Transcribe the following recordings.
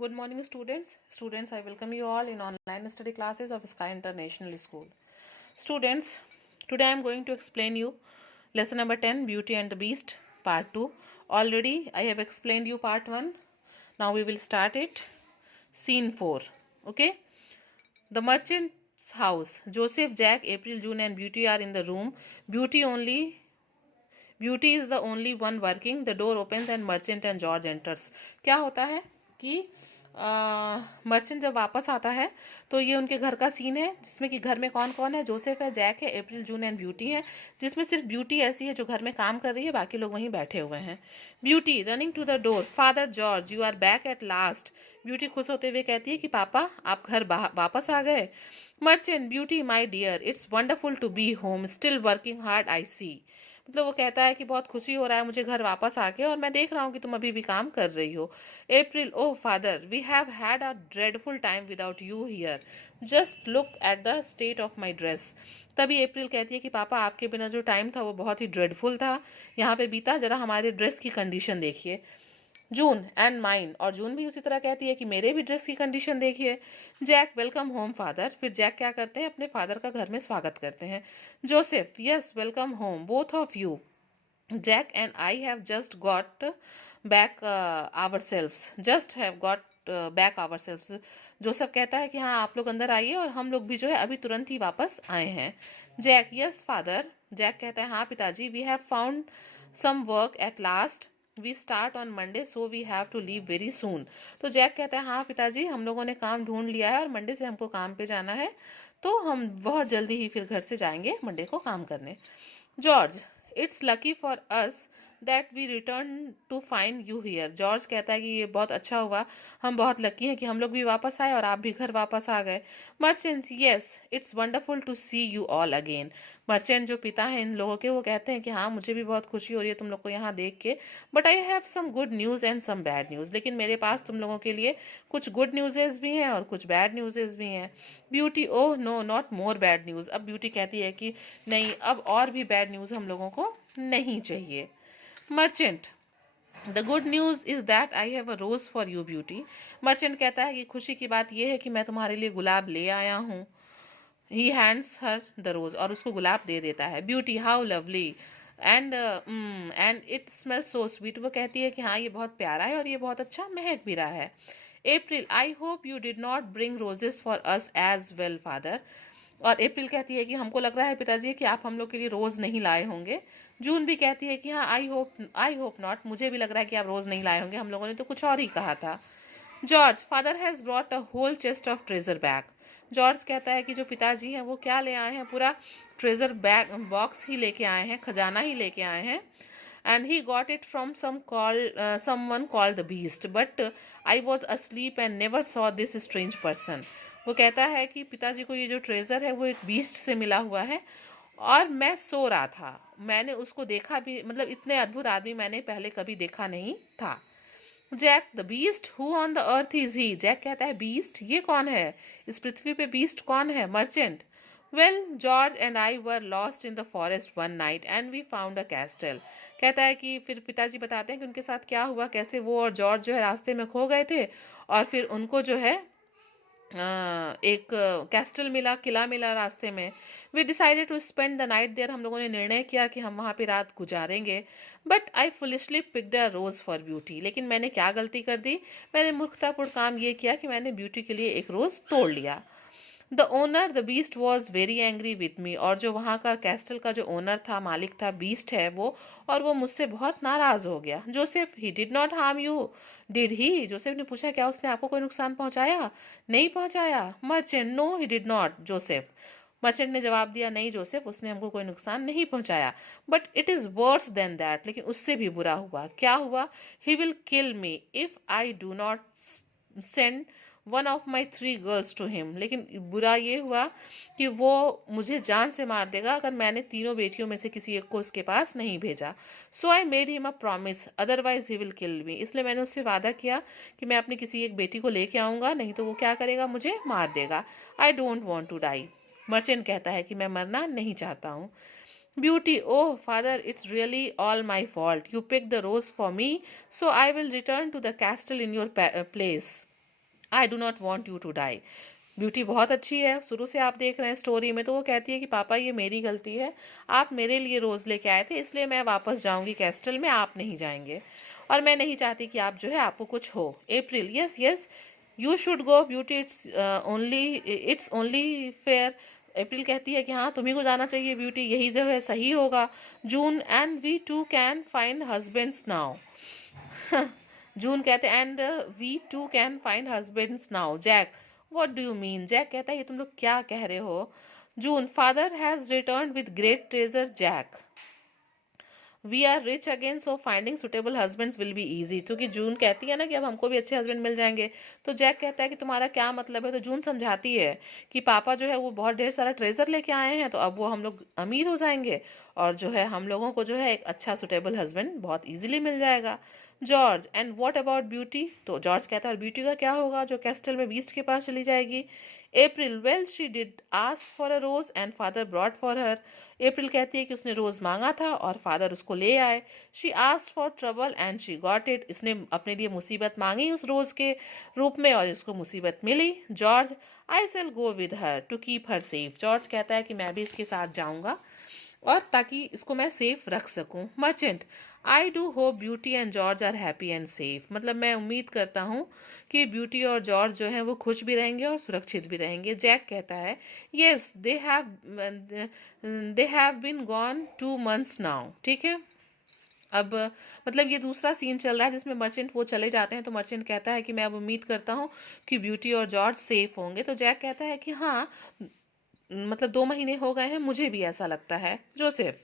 Good morning, students. Students, I welcome you all in online study classes of Sky International School. Students, today I am going to explain you lesson number 10, Beauty and the Beast, part 2. Already I have explained you part 1. Now we will start it. Scene 4. Okay. The merchant's house. Joseph, Jack, April, June and Beauty are in the room. Beauty is the only one working. The door opens and merchant and George enters. क्या होता है कि merchant जब वापस आता है तो ये उनके घर का सीन है जिसमें कि घर में कौन कौन है, जोसेफ है, जैक है, अप्रैल, जून एंड ब्यूटी है, जिसमें सिर्फ ब्यूटी ऐसी है जो घर में काम कर रही है, बाकी लोग वहीं बैठे हुए हैं. Beauty running to the door, father George you are back at last. Beauty खुश होते हुए कहती है कि पापा आप घर वापस आ गए. Merchant, beauty my dear it's wonderful to be home, still working hard I see. मतलब वो कहता है कि बहुत खुशी हो रहा है मुझे घर वापस आके और मैं देख रहा हूँ कि तुम अभी भी काम कर रही हो. April, oh father we have had a dreadful time without you here, just look at the state of my dress. तभी अप्रैल कहती है कि पापा आपके बिना जो टाइम था वो बहुत ही ड्रेडफुल था यहाँ पे बीता, जरा हमारे ड्रेस की कंडीशन देखिए. जून एंड माइन, और जून भी उसी तरह कहती है कि मेरे भी ड्रेस की कंडीशन देखिए. Jack, welcome home father. फिर जैक क्या करते हैं, अपने फादर का घर में स्वागत करते हैं. Joseph, yes welcome home both of you. Jack and I have just got back ourselves, just have got back ourselves. Joseph कहता है कि हाँ आप लोग अंदर आइए और हम लोग भी जो है अभी तुरंत ही वापस आए हैं. Jack, yes father. जैक कहता है हाँ पिताजी, we have found some work at last, we start on Monday so we have to leave very soon. तो जैक कहता है हाँ पिताजी हम लोगों ने काम ढूंढ लिया है और मंडे से हमको काम पे जाना है, तो हम बहुत जल्दी ही फिर घर से जाएंगे मंडे को काम करने. George, it's lucky for us that we return to find you here. George कहता है कि ये बहुत अच्छा हुआ, हम बहुत लकी हैं कि हम लोग भी वापस आए और आप भी घर वापस आ गए. Merchants, yes it's wonderful to see you all again. Merchant जो पिता हैं इन लोगों के, वो कहते हैं कि हाँ मुझे भी बहुत खुशी हो रही है तुम लोग को यहाँ देख के, but I have some good news and some bad news. लेकिन मेरे पास तुम लोगों के लिए कुछ गुड न्यूज़ेस भी हैं और कुछ बैड न्यूज़ेस भी हैं. Beauty, oh no not more bad news. अब ब्यूटी कहती है कि नहीं अब और भी बैड न्यूज़ हम लोगों को नहीं चाहिए. Merchant, the good news is that I have a rose for you beauty. Merchant कहता है कि खुशी की बात यह है कि मैं तुम्हारे लिए गुलाब ले आया हूँ. ही हैंड्स हर द रोज़, और उसको गुलाब दे देता है. Beauty, how lovely and it smell so sweet. वो कहती है कि हाँ ये बहुत प्यारा है और ये बहुत अच्छा महक भी रहा है. April, I hope you did not bring roses for us as well father. और अप्रैल कहती है कि हमको लग रहा है पिताजी कि आप हम लोग के लिए रोज़ नहीं लाए होंगे. जून भी कहती है कि हाँ आई होप नॉट, मुझे भी लग रहा है कि आप रोज़ नहीं लाए होंगे, हम लोगों ने तो कुछ और ही कहा था. George, father has brought a whole chest of treasure bag. George कहता है कि जो पिताजी हैं वो क्या ले आए हैं, पूरा ट्रेजर बैग बॉक्स ही लेके आए हैं, खजाना ही लेके आए हैं. And he got it from someone called the beast, but I was asleep and never saw this strange person. वो कहता है कि पिताजी को ये जो ट्रेजर है वो एक बीस्ट से मिला हुआ है और मैं सो रहा था, मैंने उसको देखा भी, मतलब इतने अद्भुत आदमी मैंने पहले कभी देखा नहीं था. Jack, the beast who on the earth is he. Jack कहता है बीस्ट ये कौन है, इस पृथ्वी पे बीस्ट कौन है. Merchant, well George and I were lost in the forest one night and we found a castle. कहता है कि फिर पिताजी बताते हैं कि उनके साथ क्या हुआ, कैसे वो और जॉर्ज जो है रास्ते में खो गए थे और फिर उनको जो है एक कैस्टल मिला, किला मिला रास्ते में. We decided to spend the night there. हम लोगों ने निर्णय किया कि हम वहाँ पे रात गुजारेंगे. But I foolishly picked a rose for beauty. लेकिन मैंने क्या गलती कर दी, मैंने मूर्खतापूर्ण काम ये किया कि मैंने ब्यूटी के लिए एक रोज़ तोड़ लिया. The owner the beast was very angry with me. और जो वहाँ का कैस्टल का जो ओनर था, मालिक था, बीस्ट है वो, और वो मुझसे बहुत नाराज हो गया. Joseph, he did not harm you did he. Joseph ने पूछा क्या उसने आपको कोई नुकसान पहुँचाया. नहीं पहुँचाया. Merchant, no he did not. Joseph, merchant ने जवाब दिया नहीं जोसेफ उसने हमको कोई नुकसान नहीं पहुंचाया. But it is worse than that. लेकिन उससे भी बुरा हुआ. क्या हुआ. He will kill me if I do not send one of my 3 girls to him. लेकिन बुरा ये हुआ कि वो मुझे जान से मार देगा अगर मैंने तीनों बेटियों में से किसी एक को उसके पास नहीं भेजा. So I made him a promise otherwise he will kill me. इसलिए मैंने उससे वादा किया कि मैं अपनी किसी एक बेटी को लेके आऊँगा, नहीं तो वो क्या करेगा, मुझे मार देगा. I don't want to die. Merchant कहता है कि मैं मरना नहीं चाहता हूँ. Beauty, oh father it's really all my fault. You pick the rose for me so I will return to the castle in your place. I do not want you to die. Beauty बहुत अच्छी है, शुरू से आप देख रहे हैं story में, तो वो कहती है कि पापा ये मेरी गलती है, आप मेरे लिए रोज़ लेके आए थे, इसलिए मैं वापस जाऊंगी कैस्टल में, आप नहीं जाएंगे, और मैं नहीं चाहती कि आप जो है आपको कुछ हो। April, yes yes you should go beauty, it's only fair. April कहती है कि हाँ तुम्ही को जाना चाहिए ब्यूटी, यही जो है सही होगा। June, and we too can find husbands now. June कहते हैं and we too can find husbands now. Jack, what do you mean? Jack कहता है ये तुम लोग क्या कह रहे हो? June, father has return with great treasure. Jack, we are rich again, so finding suitable husbands will be easy. क्योंकि जून कहती है ना कि अब हमको भी अच्छे हस्बैंड मिल जाएंगे, तो जैक कहता है कि तुम्हारा क्या मतलब है? तो जून समझाती है कि पापा जो है वो बहुत ढेर सारा ट्रेजर लेके आए हैं, तो अब वो हम लोग अमीर हो जाएंगे, और जो है हम लोगों को जो है एक अच्छा सुटेबल हस्बैंड बहुत ईजिली मिल जाएगा। George, and what about beauty? तो जॉर्ज कहता है और ब्यूटी का क्या होगा जो कैस्टल में बीस्ट के पास चली जाएगी? April, well she did ask for a rose and father brought for her. April कहती है कि उसने रोज मांगा था और फादर उसको ले आए। She asked for trouble and she got it, इसने अपने लिए मुसीबत मांगी उस रोज के रूप में और इसको मुसीबत मिली। George, I shall go with her to keep her safe. George कहता है कि मैं भी इसके साथ जाऊंगा और ताकि इसको मैं सेफ रख सकूं। Merchant, I do hope beauty and George R happy and safe. मतलब मैं उम्मीद करता हूँ कि ब्यूटी और जॉर्ज जो है वो खुश भी रहेंगे और सुरक्षित भी रहेंगे। जैक कहता है yes they have been gone 2 months now. ठीक है, अब मतलब ये दूसरा सीन चल रहा है जिसमें मर्चेंट वो चले जाते हैं, तो मर्चेंट कहता है कि मैं अब उम्मीद करता हूँ कि ब्यूटी और जॉर्ज सेफ होंगे। तो जैक कहता है कि हाँ, मतलब 2 महीने हो गए हैं, मुझे भी ऐसा लगता है। Joseph,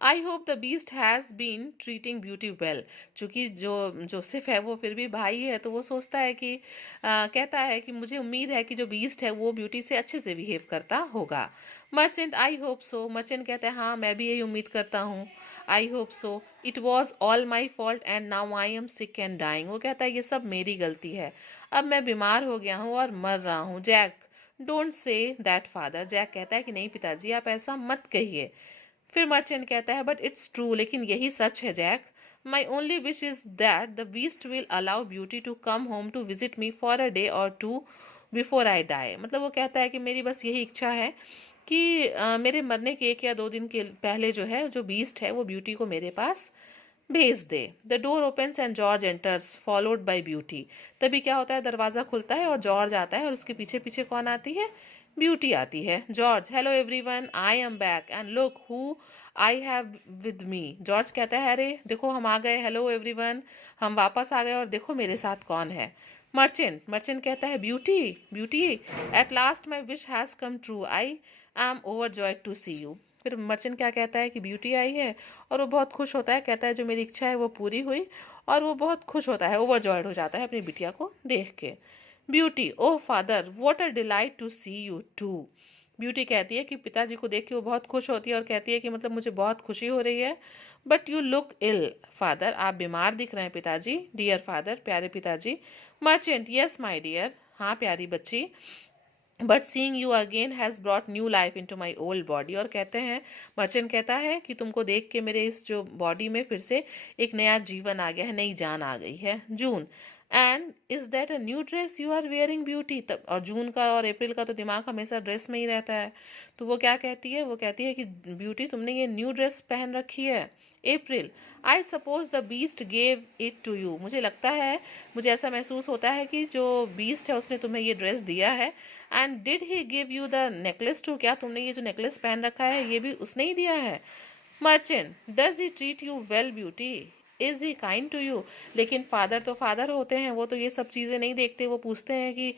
I hope the beast has been treating beauty well. चूंकि जो जोसेफ है वो फिर भी भाई है, तो वो सोचता है कि कहता है कि मुझे उम्मीद है कि जो बीस्ट है वो ब्यूटी से अच्छे से बिहेव करता होगा। Merchant, I hope so. Merchant कहता है हाँ मैं भी यही उम्मीद करता हूँ। I hope so. It was all my fault and now I am sick and dying. वो कहता है ये सब मेरी गलती है, अब मैं बीमार हो गया हूँ और मर रहा हूँ। Jack, don't say that father. Jack कहता है कि नहीं पिताजी आप ऐसा मत कहिए। फिर मर्चेंट कहता है बट इट्स ट्रू, लेकिन यही सच है Jack. My only wish is that the beast will allow beauty to come home to visit me for a day or two before I die. मतलब वो कहता है कि मेरी बस यही इच्छा है कि मेरे मरने के 1 या 2 दिन के पहले जो है जो बीस्ट है वो ब्यूटी को मेरे पास भेज दे। The door opens and George enters followed by beauty. तभी क्या होता है, दरवाज़ा खुलता है और जॉर्ज आता है और उसके पीछे पीछे कौन आती है? ब्यूटी आती है। George, hello everyone, I am back and look who I have with me. George कहता है अरे देखो हम आ गए, हेलो एवरीवन, हम वापस आ गए और देखो मेरे साथ कौन है। मर्चेंट कहता है beauty, beauty, at last my wish has come true, I am overjoyed to see you. फिर मर्चेंट क्या कहता है कि ब्यूटी आई है और वो बहुत खुश होता है, कहता है जो मेरी इच्छा है वो पूरी हुई, और वो बहुत खुश होता है, ओवरजॉयड हो जाता है अपनी बिटिया को देख के। Beauty, oh father what a delight to see you too. Beauty कहती है कि पिताजी को देख के वो बहुत खुश होती है और कहती है कि मतलब मुझे बहुत खुशी हो रही है। But you look ill father, आप बीमार दिख रहे हैं पिताजी। डियर फादर, प्यारे पिताजी। मर्चेंट, यस माई डियर, हाँ प्यारी बच्ची। But seeing you again has brought new life into my old body. और कहते हैं, मर्चेंट कहता है कि तुमको देख के मेरे इस जो बॉडी में फिर से एक नया जीवन आ गया है, नई जान आ गई है। June, and is that a new dress you are wearing beauty. तब और जून का और अप्रैल का तो दिमाग हमेशा ड्रेस में ही रहता है, तो वो क्या कहती है, वो कहती है कि ब्यूटी तुमने ये न्यू ड्रेस पहन रखी है। April, I suppose the beast gave it to you. मुझे लगता है, मुझे ऐसा महसूस होता है कि जो बीस्ट है उसने तुम्हें ये ड्रेस दिया है। And did he give you the necklace too, क्या तुमने ये जो नेकलेस पहन रखा है ये भी उसने ही दिया है। Merchant, does he treat you well beauty, is he kind to you. लेकिन फादर तो फादर होते हैं, वो तो ये सब चीज़ें नहीं देखते, वो पूछते हैं कि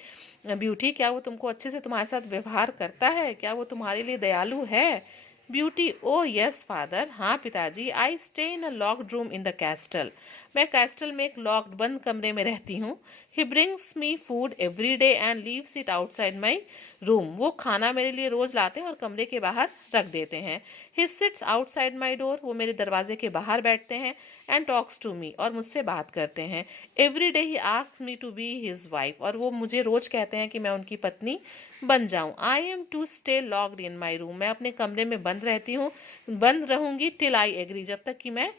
ब्यूटी क्या वो तुमको अच्छे से तुम्हारे साथ व्यवहार करता है, क्या वो तुम्हारे लिए दयालु है। ब्यूटी, ओ यस फादर, हाँ पिताजी, आई stay in a locked room in the castle. मैं कैस्टल में एक लॉक्ड बंद कमरे में रहती हूँ। He brings me food every day and leaves it outside my room. वो खाना मेरे लिए रोज लाते हैं और कमरे के बाहर रख देते हैं। He sits outside my door, वो मेरे दरवाजे के बाहर बैठते हैं। एंड टॉक्स टू मी, और मुझसे बात करते हैं। Every day he asks me to be his wife, और वो मुझे रोज कहते हैं कि मैं उनकी पत्नी बन जाऊं। I am to stay locked in my room, मैं अपने कमरे में बंद रहती हूँ, बंद रहूंगी टिल आई एग्री, जब तक कि मैं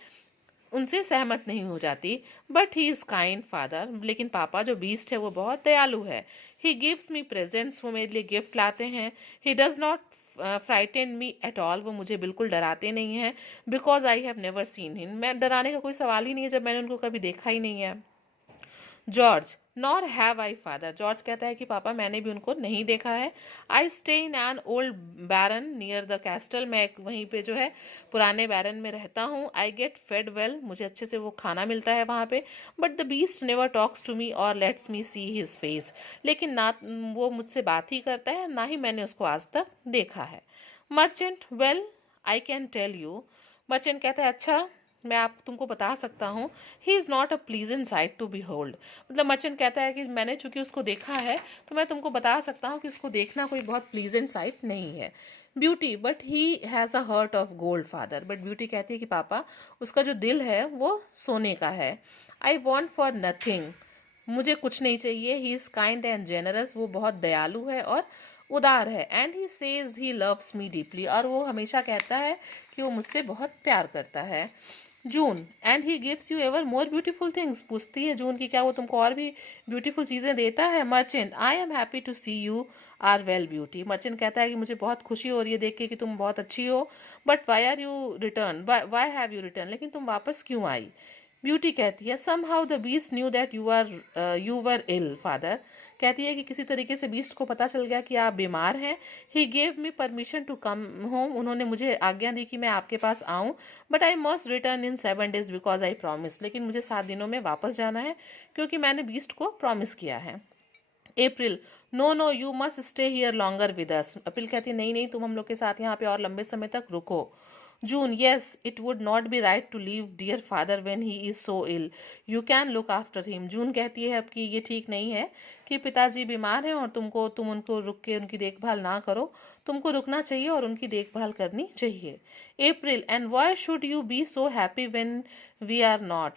उनसे सहमत नहीं हो जाती। But he is kind father, लेकिन पापा जो बीस्ट है वो बहुत दयालु है। ही गिव्स मी प्रेजेंट्स, वो मेरे लिए गिफ्ट लाते हैं। He does not frighten me at all, वो मुझे बिल्कुल डराते नहीं हैं। Because I have never seen him, मैं डराने का कोई सवाल ही नहीं है जब मैंने उनको कभी देखा ही नहीं है। George, nor have I father, George कहता है कि पापा मैंने भी उनको नहीं देखा है। I stay in an old barn near the castle, मैं वहीं पे जो है पुराने बैरन में रहता हूँ। आई गेट फेड वेल, मुझे अच्छे से वो खाना मिलता है वहाँ पे। But the beast never talks to me और lets me see his face, लेकिन ना वो मुझसे बात ही करता है, ना ही मैंने उसको आज तक देखा है। Merchant, well I can tell you, merchant कहता है अच्छा मैं आप तुमको बता सकता हूँ। He is not a pleasant sight to behold, मतलब मर्चेंट कहता है कि मैंने चूंकि उसको देखा है तो मैं तुमको बता सकता हूँ कि उसको देखना कोई बहुत प्लीजेंट साइट नहीं है। Beauty, but he has a hurt of gold father, but beauty कहती है कि पापा उसका जो दिल है वो सोने का है। आई वॉन्ट फॉर नथिंग, मुझे कुछ नहीं चाहिए। He is kind and generous, वो बहुत दयालु है और उदार है। And he says he loves me deeply, और वो हमेशा कहता है कि वो मुझसे बहुत प्यार करता है। June, and he gives you ever more beautiful things, पूछती है जून की क्या वो तुमको और भी ब्यूटीफुल चीज़ें देता है। Merchant, I am happy to see you are well beauty, merchant कहता है कि मुझे बहुत खुशी हो रही है देख के कि तुम बहुत अच्छी हो। But why are you return, why have you return, लेकिन तुम वापस क्यों आई। ब्यूटी कहती है somehow the beast knew that you were ill father, कहती है कि किसी तरीके से बीस्ट को पता चल गया कि आप बीमार हैं। He gave me permission to come home, उन्होंने मुझे आज्ञा दी कि मैं आपके पास आऊँ। But I must return in 7 days because I promise, लेकिन मुझे 7 दिनों में वापस जाना है क्योंकि मैंने बीस्ट को प्रॉमिस किया है। April, no no you must stay here longer with us, April कहती है नहीं नहीं तुम हम लोग के साथ यहाँ पे और लंबे समय तक रुको। June, yes it would not be right to leave dear father when he is so ill, you can look after him, June कहती है अब कि ये ठीक नहीं है कि पिताजी बीमार हैं और तुम उनको रुक के उनकी देखभाल ना करो, तुमको रुकना चाहिए और उनकी देखभाल करनी चाहिए। April, and why should you be so happy when we are not,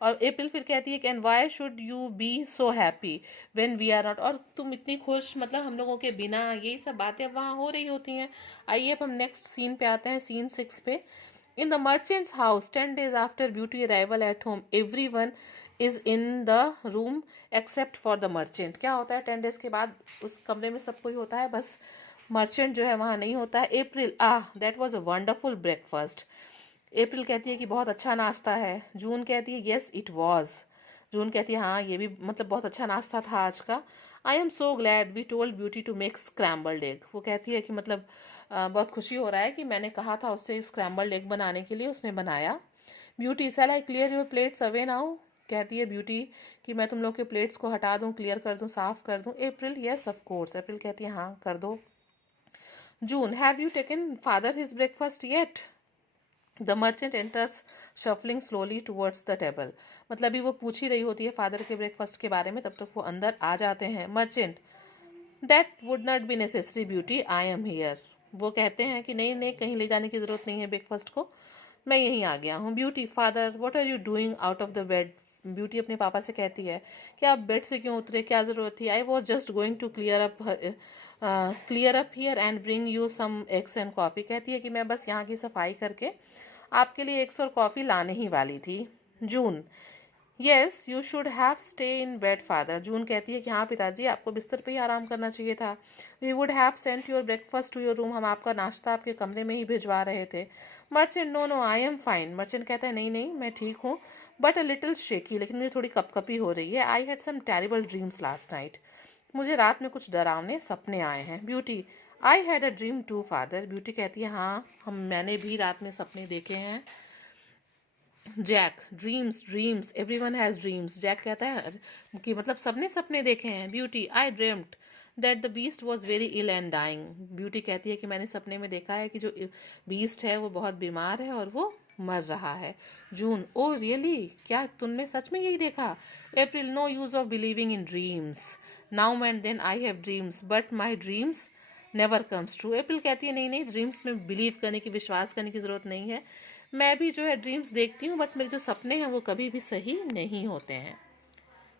और अप्रैल फिर कहती है कि and why should you be so happy when we are not, और तुम इतनी खुश मतलब हम लोगों के बिना, यही सब बातें वहाँ हो रही होती हैं। आइए अब हम नेक्स्ट सीन पे आते हैं, सीन 6 पे। In the merchants house 10 days after beauty arrival at home every one is in the room except for the merchant, क्या होता है 10 days के बाद उस कमरे में सब कोई होता है, बस मर्चेंट जो है वहाँ नहीं होता है। April, that was a wonderful breakfast, April कहती है कि बहुत अच्छा नाश्ता है। जून कहती है येस इट वॉज, जून कहती है हाँ ये भी मतलब बहुत अच्छा नाश्ता था आज का। I am so glad we told beauty to make scrambled egg, वो कहती है कि मतलब बहुत खुशी हो रहा है कि मैंने कहा था उससे स्क्रैम्बल्ड एग बनाने के लिए, उसने बनाया। Beauty, shall I clear your plates away now, कहती है ब्यूटी कि मैं तुम लोग के प्लेट्स को हटा दूं, क्लियर कर दूं, साफ कर दूं। April, yes of course, April कहती है हाँ कर दो। June, have you taken father his breakfast yet, the merchant enters shuffling slowly towards the table, मतलब अभी वो पूछ ही रही होती है फादर के ब्रेकफास्ट के बारे में, तब तक वो अंदर आ जाते हैं। Merchant, that would not be necessary beauty, I am here, वो कहते हैं कि नहीं नहीं कहीं ले जाने की ज़रूरत नहीं है ब्रेकफास्ट को, मैं यहीं आ गया हूँ। Beauty, father what are you doing out of the bed, beauty अपने पापा से कहती है कि आप बेड से क्यों उतरे, क्या ज़रूरत थी। I was just going to clear up here and bring you some eggs and coffee, कहती है कि मैं बस यहाँ की सफाई करके आपके लिए एग्स और कॉफ़ी लाने ही वाली थी। June, yes you should have stay in bed father, June कहती है कि हाँ पिताजी आपको बिस्तर पे ही आराम करना चाहिए था। We would have sent your breakfast to your room, हम आपका नाश्ता आपके कमरे में ही भिजवा रहे थे। Merchant, no no I am fine, merchant कहता है नहीं नहीं मैं ठीक हूँ, बट अ लिटिल शेकी, लेकिन मुझे थोड़ी कपकपी हो रही है। I had some terrible dreams last night, मुझे रात में कुछ डरावने सपने आए हैं। Beauty, I had a dream too father, beauty कहती है हाँ मैंने भी रात में सपने देखे हैं। Jack, dreams dreams everyone has dreams, Jack कहता है कि मतलब सबने सपने देखे हैं। Beauty, I dreamed that the beast was very ill and dying, beauty कहती है कि मैंने सपने में देखा है कि जो बीस्ट है वो बहुत बीमार है और वो मर रहा है। जून, ओ रियली, क्या तुमने सच में यही देखा। April, no use of believing in dreams, now and then I have dreams but my dreams never comes true, April कहती है नहीं नहीं ड्रीम्स में बिलीव करने की, विश्वास करने की ज़रूरत नहीं है, मैं भी जो है ड्रीम्स देखती हूँ बट मेरे जो सपने हैं वो कभी भी सही नहीं होते हैं।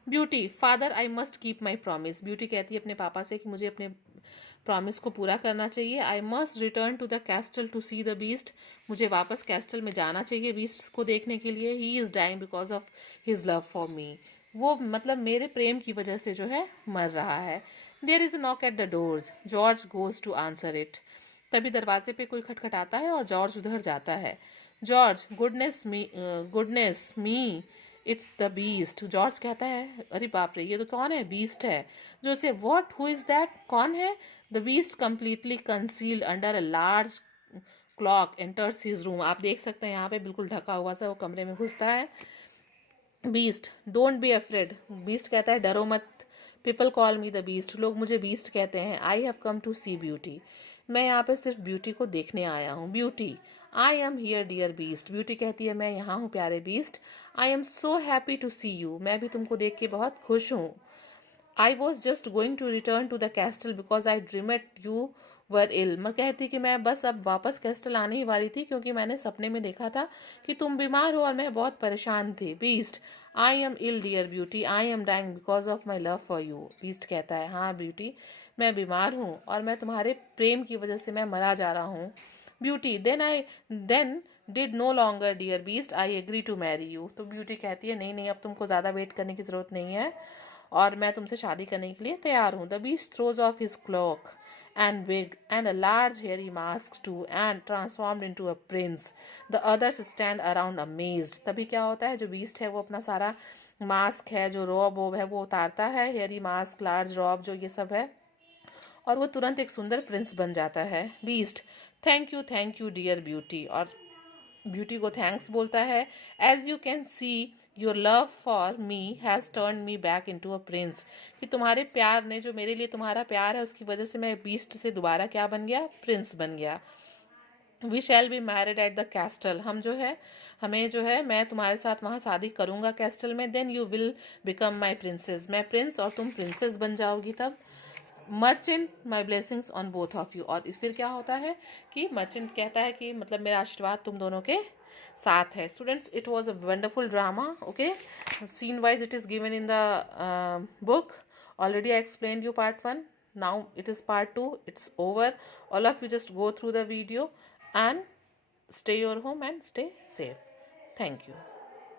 Beauty, father I must keep my promise. Beauty कहती है अपने पापा से कि मुझे अपने प्रॉमिस को पूरा करना चाहिए। I must return to the castle to see the beast. मुझे वापस कैस्टल में जाना चाहिए बीस्ट को देखने के लिए। He is dying because of his love for me. वो मतलब मेरे प्रेम की वजह से जो है मर रहा है। There is a knock at the doors, George goes to answer it. तभी दरवाजे पे कोई खटखटाता है और जॉर्ज उधर जाता है। George, goodness me, it's the beast. George कहता है अरे बाप रे, ये तो कौन है, बीस्ट है। जो से व्हाट, हु इज दैट, कौन है। The beast completely concealed under a large clock enters his room. आप देख सकते हैं यहाँ पे बिल्कुल ढका हुआ सा वो कमरे में घुसता है। Beast, don't be afraid. Beast कहता है डरो मत। People call me the beast, लोग मुझे बीस्ट कहते हैं। I have come to see beauty, मैं यहाँ पे सिर्फ ब्यूटी को देखने आया हूँ। Beauty, I am here dear beast. Beauty कहती है मैं यहाँ हूँ प्यारे beast. I am so happy to see you, मैं भी तुमको देख के बहुत खुश हूँ। I was just going to return to the castle because I dreamed you were ill. मैं कहती कि मैं बस अब वापस कैस्टल आने ही वाली थी क्योंकि मैंने सपने में देखा था कि तुम बीमार हो और मैं बहुत परेशान थी। Beast, I am ill dear beauty, I am dying because of my love for you. Beast कहता है हाँ ब्यूटी, मैं बीमार हूँ और मैं तुम्हारे प्रेम की वजह से मैं मरा जा रहा हूँ। Beauty, then did no longer dear beast, I agree to marry you. तो ब्यूटी कहती है नहीं नहीं, अब तुमको ज़्यादा वेट करने की ज़रूरत नहीं है और मैं तुमसे शादी करने के लिए तैयार हूँ। The beast throws of his clock and wig and a large hairy mask too and transformed into a prince. The others stand around amazed. तभी क्या होता है, जो बीस्ट है वो अपना सारा मास्क है, जो रॉब वोब है वो उतारता है, हेयरी मास्क, लार्ज रॉब जो ये सब है, और वो तुरंत एक सुंदर प्रिंस बन जाता है। Beast, thank you dear beauty, और ब्यूटी को थैंक्स बोलता है। As you can see your love for me has turn me back into a prince, कि तुम्हारे प्यार ने, जो मेरे लिए तुम्हारा प्यार है उसकी वजह से मैं बीस्ट से दोबारा क्या बन गया, प्रिंस बन गया। We shall be married at the castle, हम जो है, हमें जो है, मैं तुम्हारे साथ वहाँ शादी करूँगा कैस्टल में। Then you will become my princess, मैं प्रिंस और तुम प्रिंसेस बन जाओगी तब। Merchant, my blessings on both of you, और फिर क्या होता है कि मर्चेंट कहता है कि मतलब मेरा आशीर्वाद तुम दोनों के साथ है। Students, it was a wonderful drama. Okay, scene wise it is given in the book. Already I explain you part 1, now it is part 2, it's over. All of you just go through the video and stay your home and stay safe. Thank you.